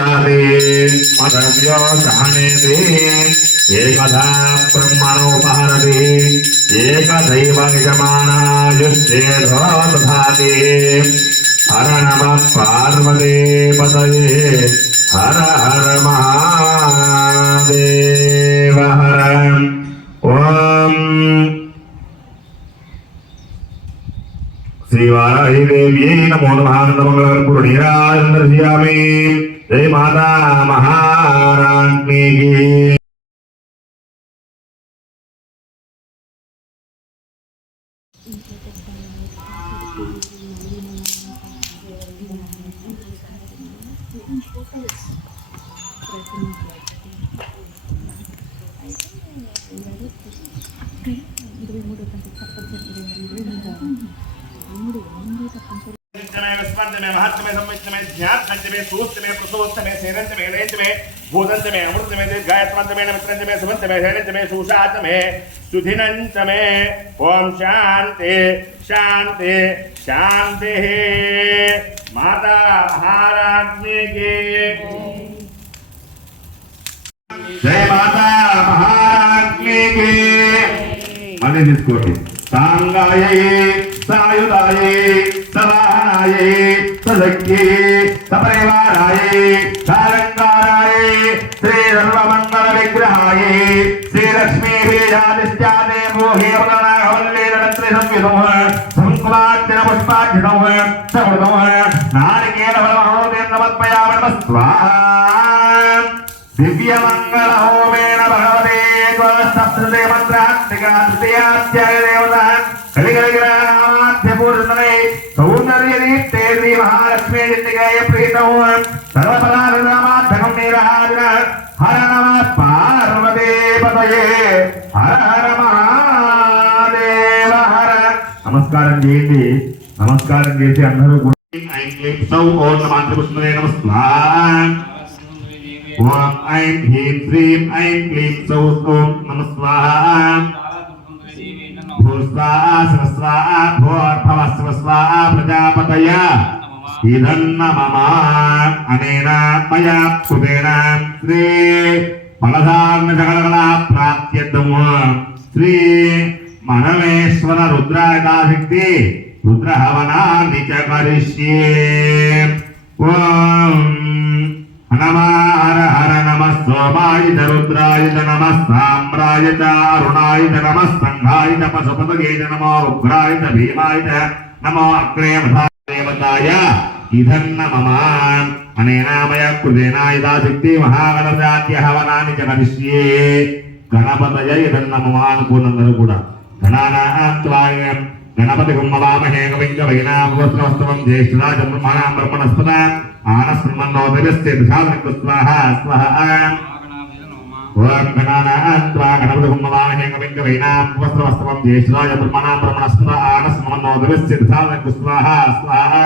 मदव्यो सहनेति एकधा ब्रह्मणोपहरति एकदैव निजमानायुष्येधो दधाति हर नमः पार्वतीपतये हर हर महादेव हर ओम श्रीवाराही देव्यै नमो नमः नमः जय माता महारानी की में महात्म्य सम्मित में ज्ञात में सूक्त में प्रसोक्त में सेरंत में लेंत में भूतंत में अमृत में दीर्घायत्वंत में नमित्रंत में सुबंत में हेरंत में सुषात में सुधिनंत में ओम शांति शांति शांति माता महारानी की जय माता महारानी की माने जिसकोटी सांगाये सायुधाये सवाहनाये सदक्ये सपरिवाराये सारंगाराये श्री सर्वमंगल विग्रहाये श्री लक्ष्मी बीजादित्यादे मोहे वदनावल्ले नत्र संयुतः संकुलाद्य पुष्पाद्यतः सवृतः नारिकेल फलमहोदेन नमत्पयामः स्वाहा दिव्य मंगल होमेन भगवते सप्तदे मंत्रात्मिका तृतीयाध्याय देवता कलिकलिग्रहणामाध्य पूर्णने सौंदर्य दीप्ते श्री महालक्ष्मी जिन्निकाय प्रीतौ सर्वपदार्थनामाध्यकं निराजन हर नमः पार्वती पतये हर हर महादेव हर नमस्कारं చేసి అందరూ ఐం క్లీం సౌ ఓం నమాంతృష్ణే నమస్కారం ओम ऐं ह्रीं श्रीं ऐं क्लीं सौः ॐ नमः स्वाहा भूस्वाहा सरस्वाहा भूर्भुवः स्वाहा प्रजापतय इदन्न मम अनेन मया सुतेन श्री फलधान्य जगदगला प्राप्त्यर्थं श्री मनमेश्वर रुद्रायताशक्ति रुद्रहवनानि च करिष्ये ओम नमः हर हर नमः सोमाय च रुद्राय च नमः साम्राय च अरुणाय च नमः संघाय च पशुपतये च नमो उग्राय च भीमाय च नमो अग्रे देवताय इदन्न मम अनेन मया कृतेन यदाशक्ति महागणपत्याद्य हवनानि च करिष्ये गणपतये इदन्न मम अनुकूलंदरु कूडा गणानां त्वायं गणपति गुम्मवामहे कविङ्गवैनामवस्त्रवस्तवं ज्येष्ठराज ब्रह्मणां ब्रह्मणस्पदा आनस्मन्नोदयस्य दिशादृक् स्वाहा स्वाहा ओम गणानां त्वा गणपति गुम्मवामहे कविङ्गवैनामवस्त्रवस्तवं ज्येष्ठराज ब्रह्मणां ब्रह्मणस्पदा आनस्मन्नोदयस्य दिशादृक् स्वाहा स्वाहा